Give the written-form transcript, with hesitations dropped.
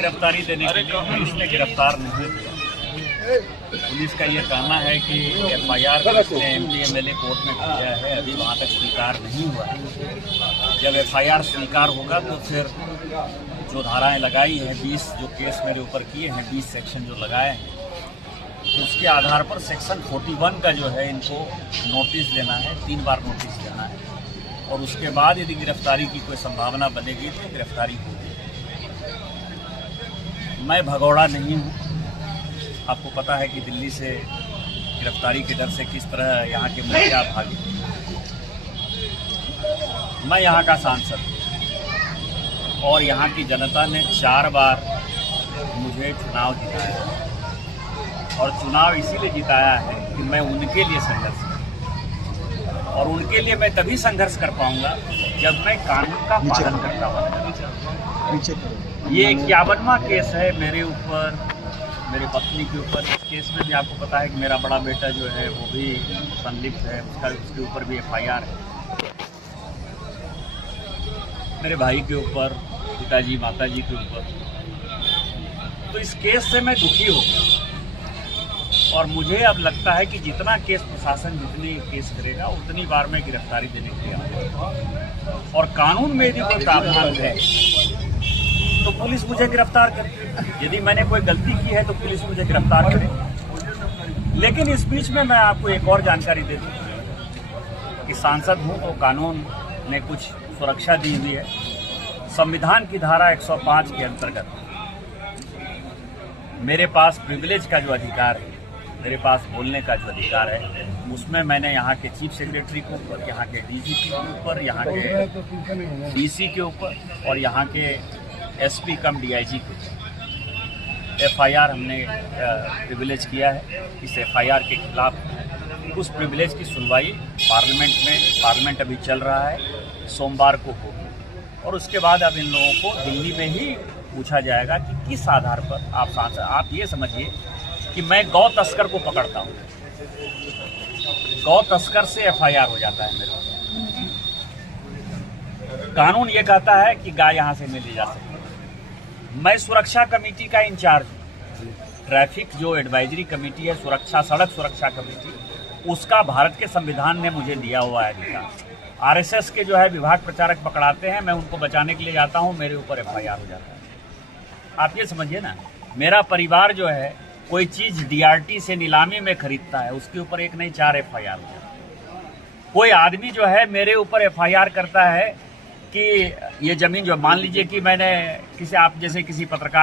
गिरफ्तारी देने के लिए पुलिस ने गिरफ्तार नहीं किया। पुलिस का ये कहना है कि एफआईआर एमपी-एमएलए कोर्ट में किया है, अभी वहाँ तक स्वीकार नहीं हुआ है। जब एफआईआर स्वीकार होगा तो फिर जो धाराएं लगाई हैं, 20 जो केस मेरे ऊपर किए हैं, 20 सेक्शन जो लगाए हैं, तो उसके आधार पर सेक्शन 41 का जो है इनको नोटिस देना है, 3 बार नोटिस देना है, और उसके बाद यदि गिरफ्तारी की कोई संभावना बनेगी तो गिरफ्तारी होगी। मैं भगौड़ा नहीं हूँ। आपको पता है कि दिल्ली से गिरफ्तारी के डर से किस तरह यहाँ के मुखिया भागे। मैं यहाँ का सांसद हूँ और यहाँ की जनता ने 4 बार मुझे चुनाव जिताया, और चुनाव इसीलिए जिताया है कि मैं उनके लिए संघर्ष करूँ, और उनके लिए मैं तभी संघर्ष कर पाऊँगा जब मैं कानून का पालन करता हूँ। ये 51वां केस है मेरे ऊपर, मेरे पत्नी के ऊपर। इस केस में भी आपको पता है कि मेरा बड़ा बेटा जो है वो भी संलिप्त है, उसके ऊपर भी एफआईआर है। मेरे भाई के ऊपर, पिताजी माताजी के ऊपर। तो इस केस से मैं दुखी हो गया, और मुझे अब लगता है कि जितना केस प्रशासन जितनी केस करेगा उतनी बार मैं गिरफ्तारी देने के लिए आऊँगा, और कानून में यदि कोई प्रावधान है तो पुलिस मुझे गिरफ्तार करे। यदि मैंने कोई गलती की है तो पुलिस मुझे गिरफ्तार करे। लेकिन इस बीच में मैं आपको एक और जानकारी दे दूं कि सांसद हूं तो कानून ने कुछ सुरक्षा दी हुई है। संविधान की धारा 105 के अंतर्गत मेरे पास प्रिविलेज का जो अधिकार है, मेरे पास बोलने का जो अधिकार है, उसमें मैंने यहाँ के चीफ सेक्रेटरी के ऊपर, यहाँ के डीजीपी के ऊपर, यहाँ के डीसी के ऊपर और यहाँ के एसपी कम डीआईजी को एफआईआर हमने प्रिविलेज किया है। इस एफआईआर के खिलाफ उस प्रिविलेज की सुनवाई पार्लियामेंट अभी चल रहा है, सोमवार को होगी, और उसके बाद अब इन लोगों को दिल्ली में ही पूछा जाएगा कि किस आधार पर आप सांसद। आप ये समझिए कि मैं गौ तस्कर को पकड़ता हूँ, गौ तस्कर से एफआईआर हो जाता है मेरे। कानून ये कहता है कि गाय यहाँ से नहीं ले जा सकती। मैं सुरक्षा कमेटी का इंचार्ज हूँ। ट्रैफिक जो एडवाइजरी कमेटी है, सुरक्षा, सड़क सुरक्षा कमेटी, उसका भारत के संविधान ने मुझे दिया हुआ है अधिकार। आरएसएस के जो है विभाग प्रचारक पकड़ाते हैं, मैं उनको बचाने के लिए जाता हूँ, मेरे ऊपर एफआईआर हो जाता है। आप ये समझिए ना, मेरा परिवार जो है कोई चीज़ डीआरटी से नीलामी में खरीदता है, उसके ऊपर 1 नहीं 4 एफआईआर हो जाता है। कोई आदमी जो है मेरे ऊपर एफआईआर करता है कि ये ज़मीन जो, मान लीजिए कि मैंने किसी, आप जैसे किसी पत्रकार